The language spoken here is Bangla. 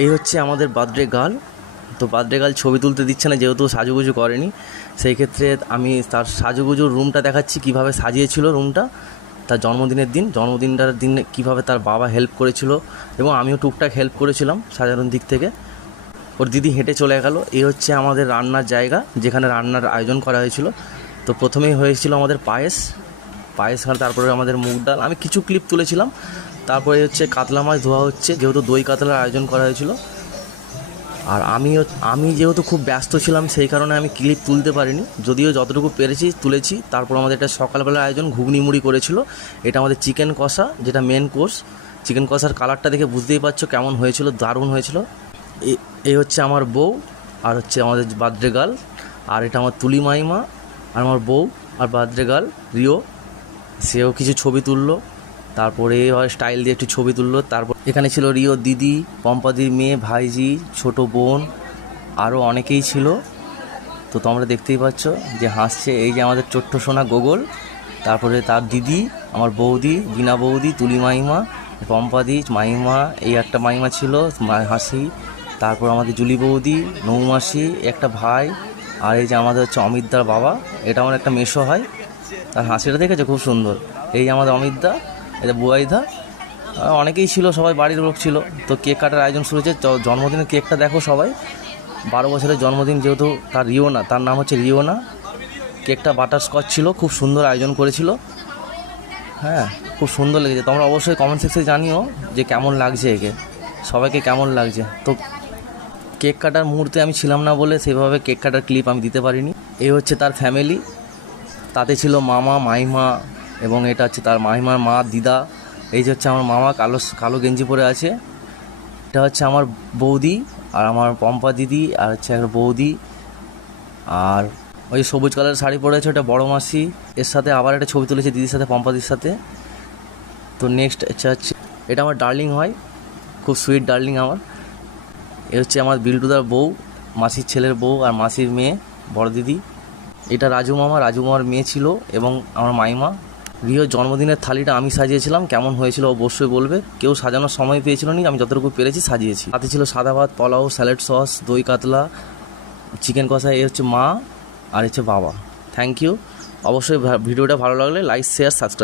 এই হচ্ছে আমাদের বার্থডে গার্ল। তো বার্থডে গার্ল ছবি তুলতে দিচ্ছে না, যেহেতু সাজুগুজু করেনি। সেই ক্ষেত্রে আমি তার সাজুগুজুর রুমটা দেখাচ্ছি, কীভাবে সাজিয়েছিল রুমটা তার জন্মদিনটার দিন কীভাবে তার বাবা হেল্প করেছিল, এবং আমিও টুকটাক হেল্প করেছিলাম সাজানোর দিক থেকে। ওর দিদি হেঁটে চলে গেল। এই হচ্ছে আমাদের রান্নার জায়গা, যেখানে রান্নার আয়োজন করা হয়েছিল। তো প্রথমেই হয়েছিল আমাদের পায়েস খাওয়া, তারপরে আমাদের মুগ ডাল। আমি কিছু ক্লিপ তুলেছিলাম। তারপরে হচ্ছে কাতলা মাছ ধোয়া হচ্ছে, যেহেতু দই কাতলার আয়োজন করা হয়েছিল। আর আমি যেহেতু খুব ব্যস্ত ছিলাম, সেই কারণে আমি ক্লিপ তুলতে পারিনি, যদিও যতটুকু পেরেছি তুলেছি। তারপর আমাদের একটা সকালবেলার আয়োজন ঘুগনি মুড়ি করেছিল। এটা আমাদের চিকেন কষা, যেটা মেন কোর্স। চিকেন কষার কালারটা দেখে বুঝতেই পারছো কেমন হয়েছিল, দারুণ হয়েছিল। এই হচ্ছে আমার বউ, আর হচ্ছে আমাদের বার্থডে গার্ল। আর এটা আমার তুলি মাইমা, আর আমার বউ, আর বার্থডে গার্ল রিও, সেও কিছু ছবি তুললো। তারপরে হয় স্টাইল দিয়ে একটু ছবি তুললো। তারপর এখানে ছিল রিও দিদি, পম্পাদির মেয়ে, ভাইজি, ছোট বোন, আরও অনেকেই ছিল। তো তোমরা দেখতেই পাচ্ছ যে হাসছে। এই যে আমাদের ছোট্ট সোনা গোগল, তারপরে তার দিদি, আমার বৌদি, বিনা বৌদি, তুলি মাইমা, পম্পাদি মাইমা, এই একটা মাইমা ছিল হাসি। তারপর আমাদের জুলি বৌদি, নৌমাসি, একটা ভাই। আর এই যে আমাদের হচ্ছে অমিতদার বাবা, এটা আমার একটা মেশো হয়। তার হাসিটা দেখেছে খুব সুন্দর। এই যে আমাদের অমিতদা, এটা বুয়াইদা, অনেকেই ছিল, সবাই বাড়ির লোক ছিল। তো কেক কাটার আয়োজন শুরু হয়েছে। জন্মদিনের কেকটা দেখো সবাই। 12 বছরের জন্মদিন, যেহেতু তার রিওনা, তার নাম হচ্ছে রিওনা। কেকটা বাটারস্কচ ছিল, খুব সুন্দর আয়োজন করেছিল। হ্যাঁ, খুব সুন্দর লেগেছে। তোমরা অবশ্যই কমেন্ট সেকশনে জানিও যে কেমন লাগছে একে, সবাইকে কেমন লাগছে। তো কেক কাটার মুহূর্তে আমি ছিলাম না বলে সেভাবে কেক কাটার ক্লিপ আমি দিতে পারিনি। এই হচ্ছে তার ফ্যামিলি, তাতে ছিল মামা, মাইমা, এবং এটা হচ্ছে তার মাইমার মা, দিদা। এই যে হচ্ছে আমার মামা, কালো গেঞ্জি পরে আছে। এটা হচ্ছে আমার বৌদি, আর আমার পম্পা দিদি, আর হচ্ছে একটা বৌদি। আর ওই যে সবুজ কালারের শাড়ি পরে আছে, ওটা বড় মাসি। এর সাথে আবার একটা ছবি তুলেছে দিদির সাথে, পম্পাদির সাথে। তো নেক্সট হচ্ছে এটা আমার ডার্লিং হয়, খুব সুইট ডার্লিং আমার। এ হচ্ছে আমার বিল্টুদার বউ, মাসির ছেলের বউ, আর মাসির মেয়ে, বড় দিদি। এটা রাজু মামার মেয়ে ছিল, এবং আমার মাইমা। রিওর জন্মদিনের থালিটা আমি সাজিয়েছিলাম, কেমন হয়েছিল অবশ্যই বলবে। কেউ সাজানোর সময় পেয়েছিল না, আমি যতটুকু পেরেছি সাজিয়েছি। তাতে ছিল সাদা ভাত, পোলাও, স্যালাড সস, দই কাতলা, চিকেন কষা। এই হচ্ছে মা, আর হচ্ছে বাবা। Thank you. অবশ্যই ভিডিওটা ভালো লাগলে লাইক, শেয়ার, সাবস্ক্রাইব।